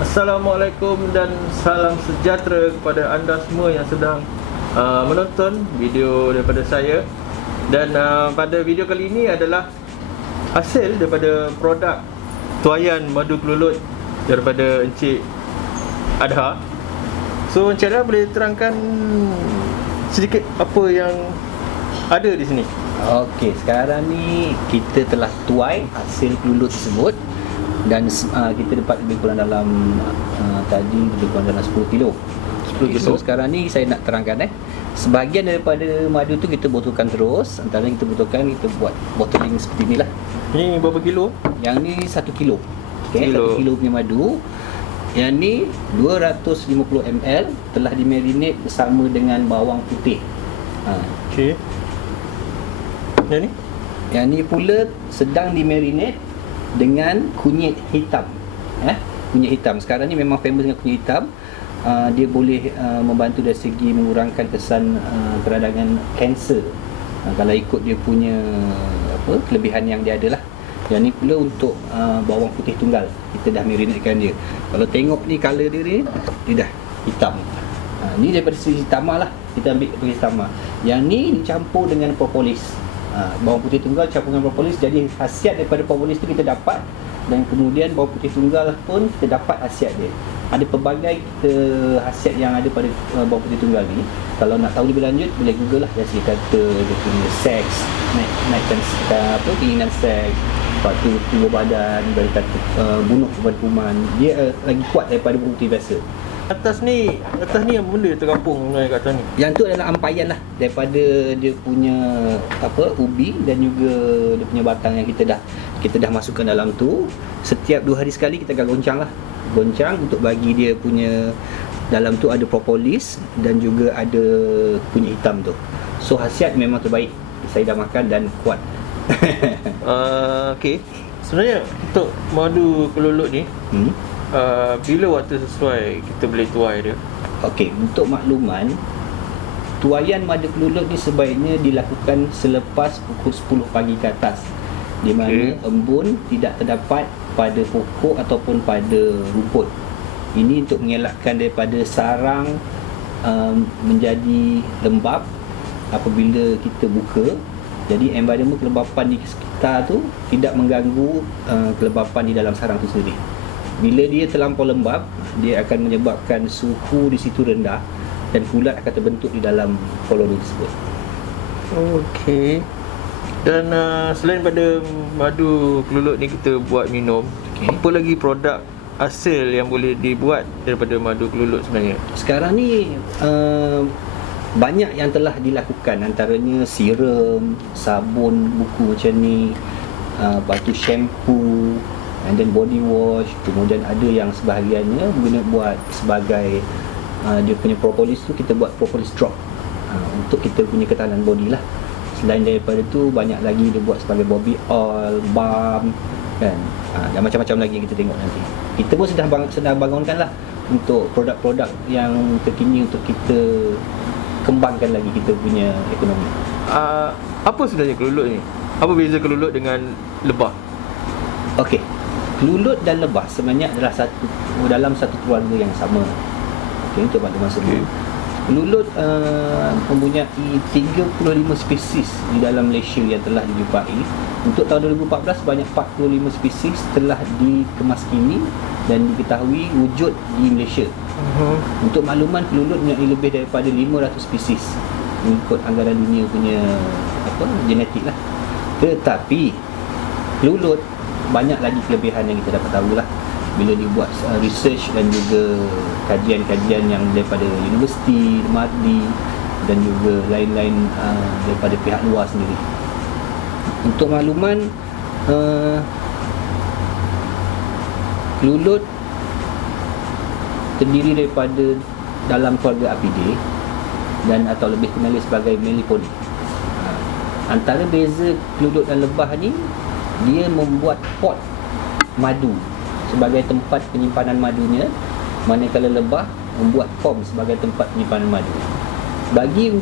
Assalamualaikum dan salam sejahtera kepada anda semua yang sedang menonton video daripada saya. Dan pada video kali ini adalah hasil daripada produk tuaian madu kelulut daripada Encik Adha. So Encik Adha boleh terangkan sedikit apa yang ada di sini? Okey, sekarang ni kita telah tuai hasil kelulut tersebut dan kita dapat lebih kurang dalam tadi lebih kurang dalam 10 kilo. 10 kilo. So sekarang ni saya nak terangkan sebahagian daripada madu tu kita botolkan terus. Antara kita botolkan, kita buat bottling seperti inilah. Ini berapa kilo? Yang ni 1 kilo. Okey, 1 kilo punya madu. Yang ni 250 ml telah dimarinate bersama dengan bawang putih. Okey. Yang ni? Yang ni pula sedang dimarinate dengan kunyit hitam. Kunyit hitam sekarang ni memang famous dengan kunyit hitam. Dia boleh membantu dari segi mengurangkan kesan peradangan kanser, kalau ikut dia punya kelebihan yang dia ada lah. Yang ni pula untuk bawang putih tunggal, kita dah marinatekan dia. Kalau tengok ni colour dia ni, dia dah hitam. Ni daripada sisi tamar lah, kita ambil daripada sisi tamar. Yang ni dicampur dengan propolis. Bawang putih tunggal campur dengan propolis, jadi khasiat daripada propolis tu kita dapat, dan kemudian bawang putih tunggal pun kita dapat khasiat dia. Ada pelbagai khasiat yang ada pada bawang putih tunggal ni. Kalau nak tahu lebih lanjut, boleh google lah. Dia kata dia punya seks, naikkan keinginan seks, lepas tu tubuh badan, dia kata bunuh kuman-kuman. Dia lagi kuat daripada bawang putih biasa. Atas ni yang benda terkampung kat atas ni. Yang tu adalah ampaian lah daripada dia punya ubi dan juga dia punya batang yang kita dah masukkan dalam tu. Setiap 2 hari sekali kita akan goncang untuk bagi dia punya, dalam tu ada propolis dan juga ada kunyit hitam tu. So khasiat memang terbaik. Saya dah makan dan kuat. Okey. Sebenarnya untuk madu kelulut ni, bila waktu sesuai kita boleh tuai dia? Okey, untuk makluman, tuaian madu kelulut ni sebaiknya dilakukan selepas pukul 10 pagi ke atas, di mana embun tidak terdapat pada pokok ataupun pada rumput. Ini untuk mengelakkan daripada sarang menjadi lembab apabila kita buka. Jadi environment kelembapan di sekitar tu tidak mengganggu kelembapan di dalam sarang tu sendiri. Bila dia terlampau lembab, dia akan menyebabkan suhu di situ rendah dan kulat akan terbentuk di dalam koloni tersebut. Okey. Dan selain pada madu kelulut ni kita buat minum, apa lagi produk hasil yang boleh dibuat daripada madu kelulut sebenarnya? Sekarang ni banyak yang telah dilakukan, antaranya serum, sabun buku macam ni, lepas tu shampoo, and then body wash. Kemudian ada yang sebahagiannya guna buat sebagai dia punya propolis tu, kita buat propolis drop untuk kita punya ketahanan body lah. Selain daripada tu, banyak lagi dia buat sebagai bobby oil, balm kan, dan macam-macam lagi yang kita tengok nanti. Kita pun sedang bangunkan lah untuk produk-produk yang terkini untuk kita kembangkan lagi kita punya ekonomi. Apa sebenarnya kelulut ni? Apa beza kelulut dengan lebah? Okey, kelulut dan lebah sebenarnya adalah dalam satu keluarga yang sama. Okey, untuk makluman semua. Kelulut mempunyai 35 spesies di dalam Malaysia yang telah dijumpai. Untuk tahun 2014, banyak 45 spesies telah dikemaskini dan diketahui wujud di Malaysia. Untuk makluman, kelulut mempunyai lebih daripada 500 spesies mengikut anggaran dunia punya genetik lah. Tetapi kelulut banyak lagi kelebihan yang kita dapat tahu lah bila dibuat research dan juga kajian-kajian yang daripada universiti, MADI dan juga lain-lain daripada pihak luar sendiri. Untuk makluman, kelulut terdiri daripada dalam keluarga Apidae dan atau lebih kenali sebagai Melipona. Antara beza kelulut dan lebah ni, dia membuat pot madu sebagai tempat penyimpanan madunya, manakala lebah membuat kom sebagai tempat penyimpanan madu. Bagi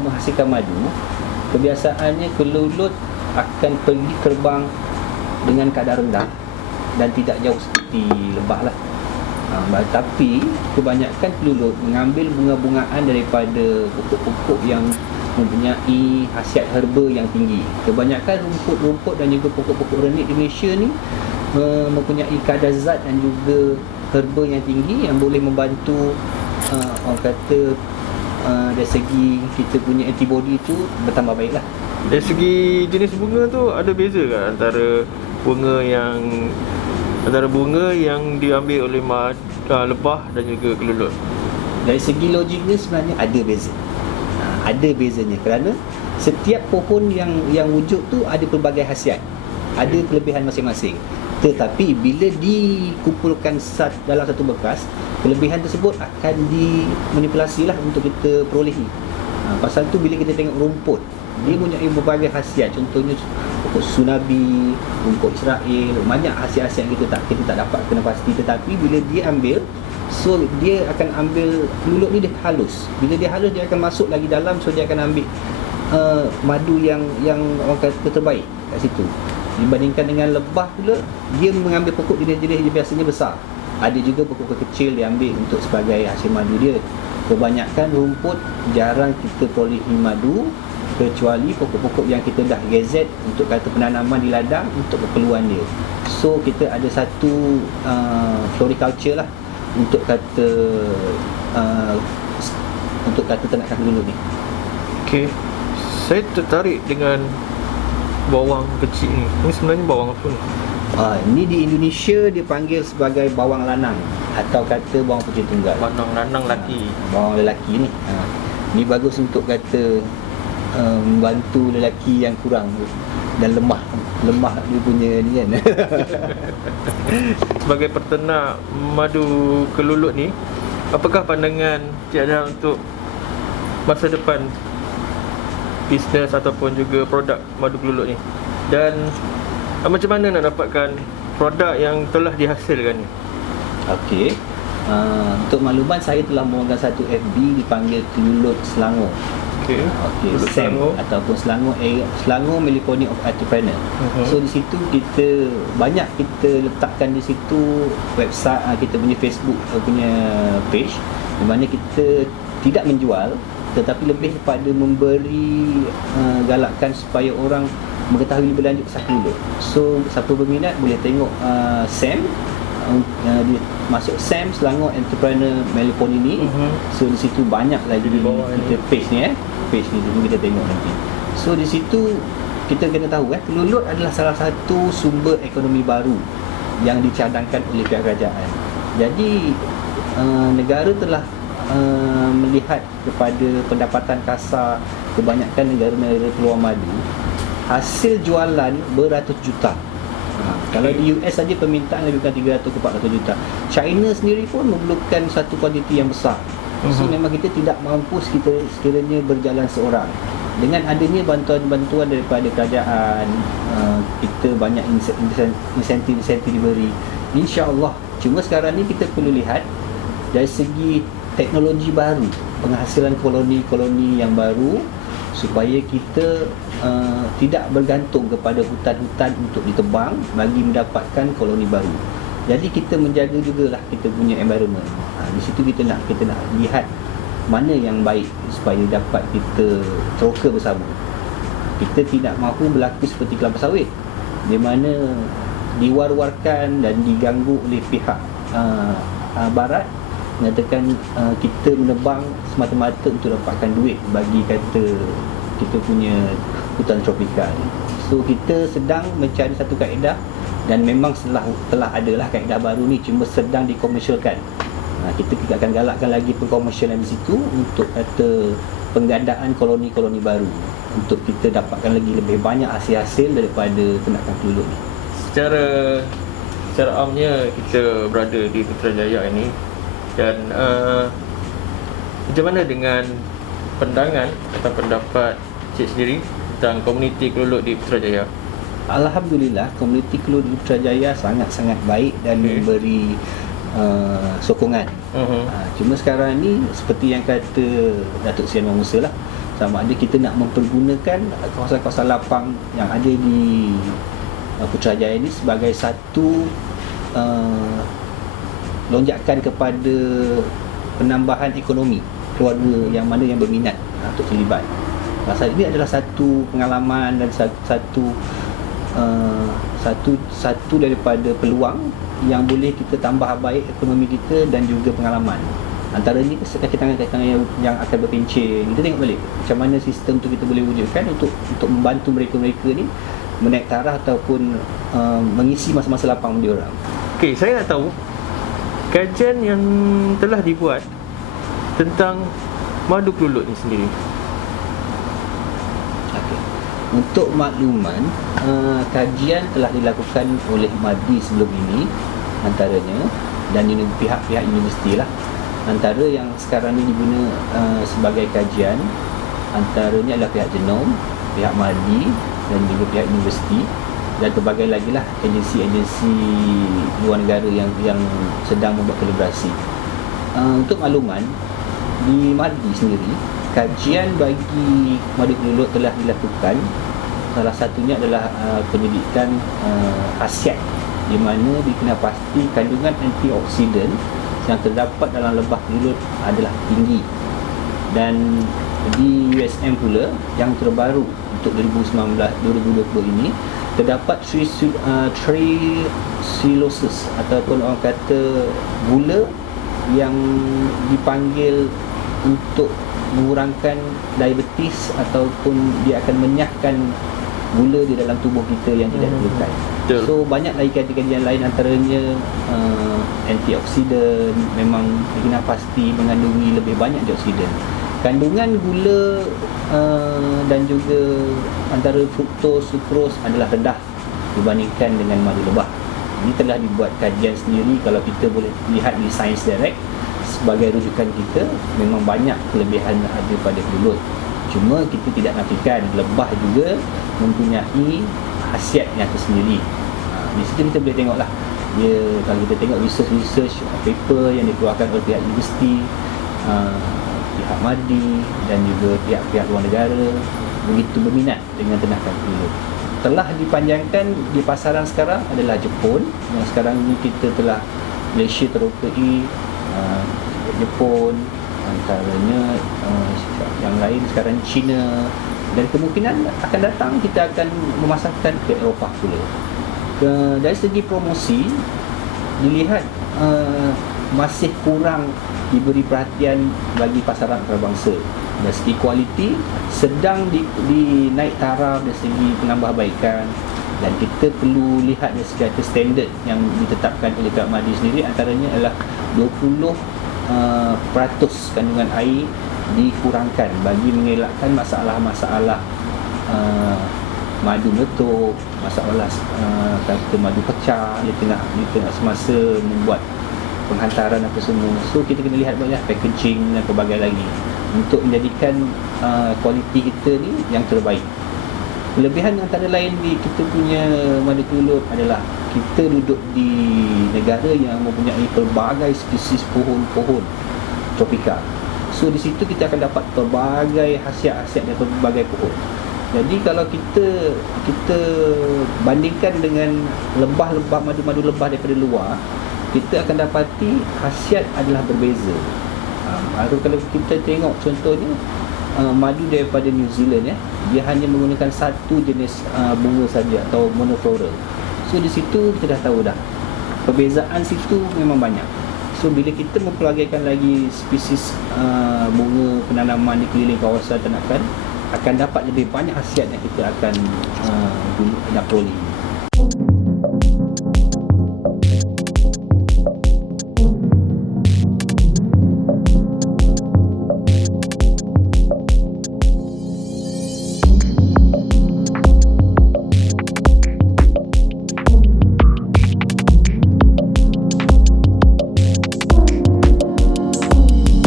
menghasilkan madu, kebiasaannya kelulut akan pergi terbang dengan kadar rendah dan tidak jauh seperti lebah lah. Tapi kebanyakan peluluk mengambil bunga-bungaan daripada pokok-pokok yang mempunyai khasiat herba yang tinggi. Kebanyakan rumput-rumput dan juga pokok-pokok renit di Malaysia ni mempunyai kadar zat dan juga herba yang tinggi yang boleh membantu orang kata dari segi kita punya antibody tu bertambah baiklah. Dari segi jenis bunga tu ada beza ke antara bunga yang diambil oleh lebah dan juga keluluk? Dari segi logiknya sebenarnya ada beza. Ada bezanya kerana setiap pohon yang wujud tu ada pelbagai khasiat, ada kelebihan masing-masing. Tetapi bila dikumpulkan dalam satu bekas, kelebihan tersebut akan dimanipulasi lah untuk kita perolehi. Pasal tu bila kita tengok rumput, dia mempunyai berbagai khasiat. Contohnya pokok sunabi, rumput Israel, banyak khasiat-khasiat yang kita tak dapat kena pasti. Tetapi bila dia ambil, so dia akan ambil peluluk ni dia halus. Bila dia halus, dia akan masuk lagi dalam, so dia akan ambil madu yang orang kata terbaik kat situ. Dibandingkan dengan lebah pula, dia mengambil pokok jenis-jenis dia biasanya besar. Ada juga pokok kecil dia ambil untuk sebagai hasil madu dia. Kebanyakan rumput jarang kita perolehi madu, kecuali pokok-pokok yang kita dah gazet untuk kata penanaman di ladang untuk keperluan dia. So kita ada satu floriculture lah untuk kata ternakan peluluk ni. Okey. Saya tertarik dengan bawang kecil ni. Ini sebenarnya bawang apa ni? Ini di Indonesia dia panggil sebagai bawang lanang atau kata bawang putih tunggal. Bawang lanang lelaki. Bawang lelaki ni. Ni bagus untuk kata membantu lelaki yang kurang dan lemah dia punya ni kan. Sebagai peternak madu keluluk ni, apakah pandangan Cik Adham untuk masa depan bisnes ataupun juga produk madu keluluk ni? Dan macam mana nak dapatkan produk yang telah dihasilkan ni? Okey. Untuk makluman, saya telah membuat satu FB dipanggil Keluluk Selangor. Okey, SEM ataupun Selangor Meliponic of Entrepreneur. So di situ kita letakkan di situ website, kita punya Facebook punya page, di mana kita tidak menjual tetapi lebih kepada memberi galakkan supaya orang mengetahui lebih lanjut pasal keluluk. So siapa berminat boleh tengok SEM, dia masuk SEM Selangor Entrepreneur Meliponic ni. So di situ banyak lagi di bawah kita page ni page ni dulu kita tengok nanti. So di situ kita kena tahu keluluk adalah salah satu sumber ekonomi baru yang dicadangkan oleh pihak kerajaan. Jadi negara telah melihat kepada pendapatan kasar kebanyakan negara-negara peluang madu, hasil jualan beratus juta. Kalau di US saja permintaan lebih kurang 300 ke 400 juta. China sendiri pun memerlukan satu kuantiti yang besar. So memang kita tidak mampu sekiranya berjalan seorang. Dengan adanya bantuan-bantuan daripada kerajaan, kita banyak insentif diberi, insya-Allah. Cuma sekarang ni kita perlu lihat dari segi teknologi baru, penghasilan koloni-koloni yang baru, supaya kita tidak bergantung kepada hutan-hutan untuk ditebang bagi mendapatkan koloni baru. Jadi kita menjaga jugalah kita punya environment. Di situ kita nak lihat mana yang baik supaya dapat kita teroka bersama. Kita tidak mahu berlaku seperti kelapa sawit, di mana diwar-warkan dan diganggu oleh pihak barat, mengatakan kita menebang semata-mata untuk dapatkan duit bagi kata kita punya hutan tropikal. So kita sedang mencari satu kaedah, dan memang telah adalah kaedah baru ni, cuma sedang dikomersialkan. Kita akan galakkan lagi pengkomersialan di situ untuk kata penggandaan koloni-koloni baru, untuk kita dapatkan lagi lebih banyak hasil-hasil daripada ternakan keluluk ni. Secara amnya kita berada di Putrajaya ini, dan macam mana dengan pandangan atau pendapat Cik sendiri tentang komuniti keluluk di Putrajaya? Alhamdulillah, komuniti keluluk di Putrajaya sangat-sangat baik dan memberi sokongan. Cuma sekarang ni seperti yang kata Datuk Seri Anwar Musa lah, sama ada kita nak mempergunakan kawasan-kawasan lapang yang ada di Putrajaya ni sebagai satu lonjakan kepada penambahan ekonomi keluarga yang mana yang berminat untuk terlibat. Pasal ini adalah satu pengalaman dan satu daripada peluang yang boleh kita tambah baik ekonomi kita dan juga pengalaman. Antaranya kaitangan yang akan berpencen. Kita tengok balik macam mana sistem tu kita boleh wujudkan untuk membantu mereka ni menaik taraf ataupun mengisi masa-masa lapang dia orang. Okey, saya nak tahu kajian yang telah dibuat tentang madu kelulut ni sendiri. Okay. Untuk makluman, kajian telah dilakukan oleh MADI sebelum ini antaranya, dan pihak-pihak universiti lah. Antara yang sekarang ni diguna sebagai kajian antaranya adalah pihak Genom, pihak MADI dan juga pihak universiti, dan pelbagai lagi lah agensi-agensi luar negara yang sedang membuat kolaborasi. Untuk makluman, di MADI sendiri, kajian bagi madu kelulut telah dilakukan. Salah satunya adalah penyelidikan khasiat, di mana dikenal pasti kandungan antioksidan yang terdapat dalam lebah kelulut adalah tinggi. Dan di USM pula, yang terbaru untuk 2019-2020 ini, terdapat tricellosis ataupun orang kata gula yang dipanggil untuk mengurangkan diabetes, ataupun dia akan menyahkan gula di dalam tubuh kita yang tidak diperlukan. So banyak lagi kajian-kajian lain, antaranya antioksidan memang dikenal pasti mengandungi lebih banyak antioksidan. Kandungan gula dan juga antara fruktos, sukros adalah rendah dibandingkan dengan madu lebah. Ini telah dibuat kajian sendiri. Kalau kita boleh lihat di Science Direct sebagai rujukan kita, memang banyak kelebihan ada pada kelulut. Cuma kita tidak nafikan lebah juga mempunyai khasiatnya tersendiri. Di situ kita boleh tengoklah, dia kalau kita tengok research paper yang dikeluarkan oleh pihak universiti, pihak MADI dan juga pihak-pihak luar negara begitu berminat dengan ternakan kelulut. Telah dipanjangkan di pasaran sekarang adalah Jepun, yang sekarang ini kita telah Malaysia terokai, Jepun, antaranya yang lain sekarang China, dan kemungkinan akan datang kita akan memasarkan ke Eropah pula. Dari segi promosi dilihat masih kurang diberi perhatian bagi pasaran antarabangsa. Dari segi kualiti sedang dinaik taraf dari segi penambahbaikan, dan kita perlu lihat dari segi standard yang ditetapkan oleh pihak MADI sendiri, antaranya adalah 20% kandungan air dikurangkan bagi mengelakkan masalah-masalah madu meletup, masalah kata madu pecah di tengah semasa membuat penghantaran apa semua. So kita kena lihat banyak packaging dan pelbagai lagi untuk menjadikan kualiti kita ni yang terbaik. Kelebihan antara lain di kita punya madu kelulut adalah kita duduk di negara yang mempunyai pelbagai spesies pohon-pohon tropika. So di situ kita akan dapat pelbagai khasiat-khasiat dari pelbagai pohon. Jadi kalau kita bandingkan dengan lebah-lebah, madu-madu lebah daripada luar, kita akan dapati khasiat adalah berbeza. Kalau kita tengok contohnya madu daripada New Zealand, dia hanya menggunakan satu jenis bunga saja atau monofloral. So di situ kita dah tahu dah perbezaan situ memang banyak. So bila kita mempelagaikan lagi spesies bunga penanaman di keliling kawasan ternakan, akan dapat lebih banyak khasiat yang kita akan peroleh.